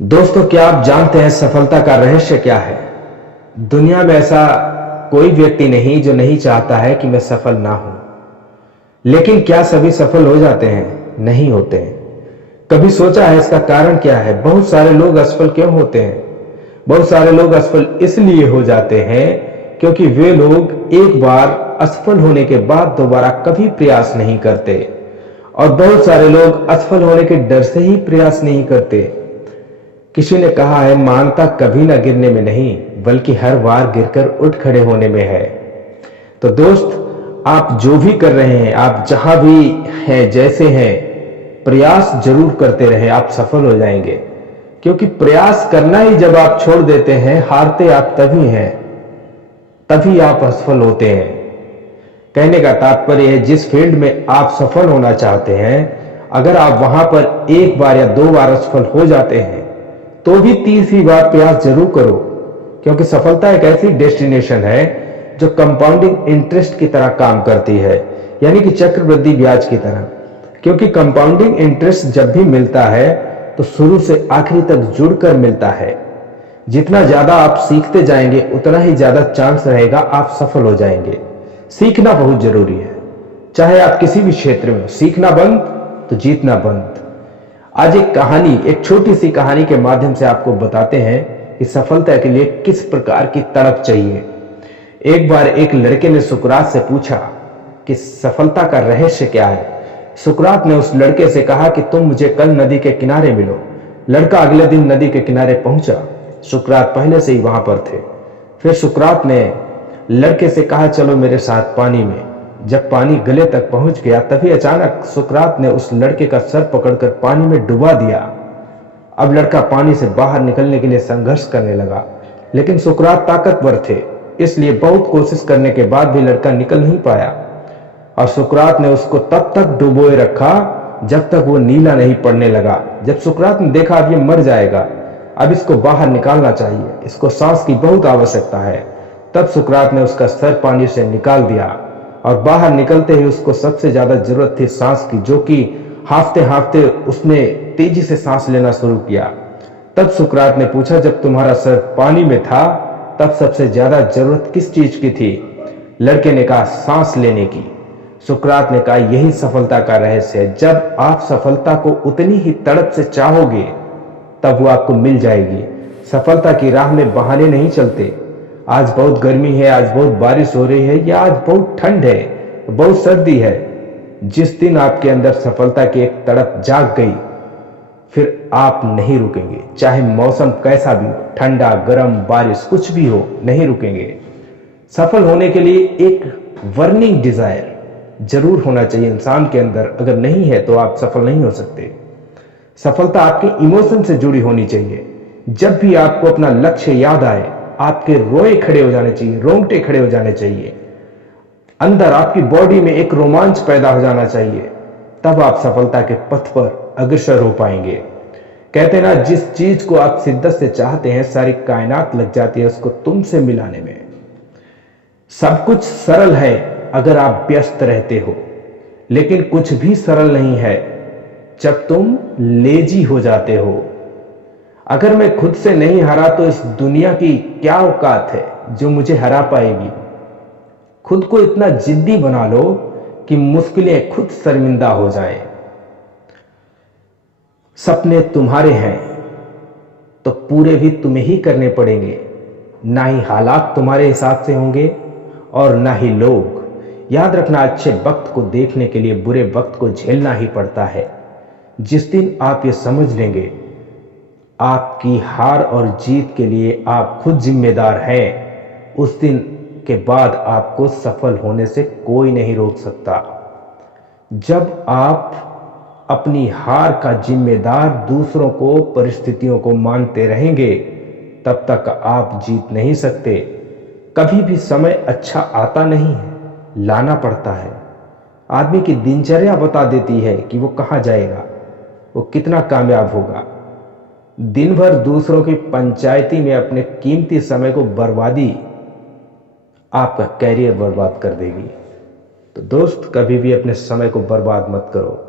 दोस्तों, क्या आप जानते हैं सफलता का रहस्य क्या है? दुनिया में ऐसा कोई व्यक्ति नहीं जो नहीं चाहता है कि मैं सफल ना हूं। लेकिन क्या सभी सफल हो जाते हैं? नहीं होते हैं। कभी सोचा है इसका कारण क्या है? बहुत सारे लोग असफल क्यों होते हैं? बहुत सारे लोग असफल इसलिए हो जाते हैं क्योंकि वे लोग एक बार असफल होने के बाद दोबारा कभी प्रयास नहीं करते। और बहुत सारे लोग असफल होने के डर से ही प्रयास नहीं करते। किसी ने कहा है, मानता कभी ना गिरने में नहीं बल्कि हर बार गिरकर उठ खड़े होने में है। तो दोस्त, आप जो भी कर रहे हैं, आप जहां भी हैं, जैसे हैं, प्रयास जरूर करते रहे, आप सफल हो जाएंगे। क्योंकि प्रयास करना ही जब आप छोड़ देते हैं, हारते आप तभी हैं, तभी आप असफल होते हैं। कहने का तात्पर्य है, जिस फील्ड में आप सफल होना चाहते हैं, अगर आप वहां पर एक बार या दो बार असफल हो जाते हैं तो भी तीसरी बार प्रयास जरूर करो। क्योंकि सफलता एक ऐसी डेस्टिनेशन है जो कंपाउंडिंग इंटरेस्ट की तरह काम करती है, यानी कि चक्रवृद्धि ब्याज की तरह। क्योंकि कंपाउंडिंग इंटरेस्ट जब भी मिलता है तो शुरू से आखिरी तक जुड़कर मिलता है। जितना ज्यादा आप सीखते जाएंगे उतना ही ज्यादा चांस रहेगा आप सफल हो जाएंगे। सीखना बहुत जरूरी है। चाहे आप किसी भी क्षेत्र में, सीखना बंद तो जीतना बंद। आज एक कहानी, एक छोटी सी कहानी के माध्यम से आपको बताते हैं कि सफलता के लिए किस प्रकार की तड़प चाहिए। एक बार एक लड़के ने सुकरात से पूछा कि सफलता का रहस्य क्या है। सुकरात ने उस लड़के से कहा कि तुम मुझे कल नदी के किनारे मिलो। लड़का अगले दिन नदी के किनारे पहुंचा। सुकरात पहले से ही वहां पर थे। फिर सुकरात ने लड़के से कहा, चलो मेरे साथ पानी में। जब पानी गले तक पहुंच गया तभी अचानक सुकरात ने उस लड़के का सर पकड़कर पानी में डुबा दिया। अब लड़का पानी से बाहर निकलने के लिए संघर्ष करने लगा, लेकिन सुकरात ताकतवर थे, इसलिए बहुत कोशिश करने के बाद भी लड़का निकल नहीं पाया। और सुकरात ने उसको तब तक डुबोए रखा जब तक वो नीला नहीं पड़ने लगा। जब सुकरात ने देखा अब ये मर जाएगा, अब इसको बाहर निकालना चाहिए, इसको सांस की बहुत आवश्यकता है, तब सुकरात ने उसका सर पानी से निकाल दिया। और बाहर निकलते ही उसको सबसे ज्यादा जरूरत थी सांस की, जो कि हांफते हांफते उसने तेजी से सांस लेना शुरू किया। तब सुकरात ने पूछा, जब तुम्हारा सर पानी में था तब सबसे ज्यादा जरूरत किस चीज की थी? लड़के ने कहा, सांस लेने की। सुकरात ने कहा, यही सफलता का रहस्य है। जब आप सफलता को उतनी ही तड़प से चाहोगे तब वो आपको मिल जाएगी। सफलता की राह में बहाने नहीं चलते। आज बहुत गर्मी है, आज बहुत बारिश हो रही है, या आज बहुत ठंड है, बहुत सर्दी है। जिस दिन आपके अंदर सफलता की एक तड़प जाग गई, फिर आप नहीं रुकेंगे। चाहे मौसम कैसा भी हो, ठंडा, गर्म, बारिश, कुछ भी हो, नहीं रुकेंगे। सफल होने के लिए एक बर्निंग डिजायर जरूर होना चाहिए इंसान के अंदर। अगर नहीं है तो आप सफल नहीं हो सकते। सफलता आपके इमोशन से जुड़ी होनी चाहिए। जब भी आपको अपना लक्ष्य याद आए, आपके रोए खड़े हो जाने चाहिए, रोंगटे खड़े हो जाने चाहिए, अंदर आपकी बॉडी में एक रोमांच पैदा हो जाना चाहिए। तब आप सफलता के पथ पर अग्रसर हो पाएंगे। कहते ना, जिस चीज को आप शिद्दत से चाहते हैं सारी कायनात लग जाती है उसको तुमसे मिलाने में। सब कुछ सरल है अगर आप व्यस्त रहते हो, लेकिन कुछ भी सरल नहीं है जब तुम लेजी हो जाते हो। अगर मैं खुद से नहीं हारा तो इस दुनिया की क्या औकात है जो मुझे हरा पाएगी। खुद को इतना जिद्दी बना लो कि मुश्किलें खुद शर्मिंदा हो जाएं। सपने तुम्हारे हैं तो पूरे भी तुम्हें ही करने पड़ेंगे। ना ही हालात तुम्हारे हिसाब से होंगे और ना ही लोग। याद रखना, अच्छे वक्त को देखने के लिए बुरे वक्त को झेलना ही पड़ता है। जिस दिन आप ये समझ लेंगे आपकी हार और जीत के लिए आप खुद जिम्मेदार हैं, उस दिन के बाद आपको सफल होने से कोई नहीं रोक सकता। जब आप अपनी हार का जिम्मेदार दूसरों को, परिस्थितियों को मानते रहेंगे, तब तक आप जीत नहीं सकते। कभी भी समय अच्छा आता नहीं है, लाना पड़ता है। आदमी की दिनचर्या बता देती है कि वो कहाँ जाएगा, वो कितना कामयाब होगा। दिन भर दूसरों की पंचायती में अपने कीमती समय को बर्बादी आपका कैरियर बर्बाद कर देगी। तो दोस्त, कभी भी अपने समय को बर्बाद मत करो।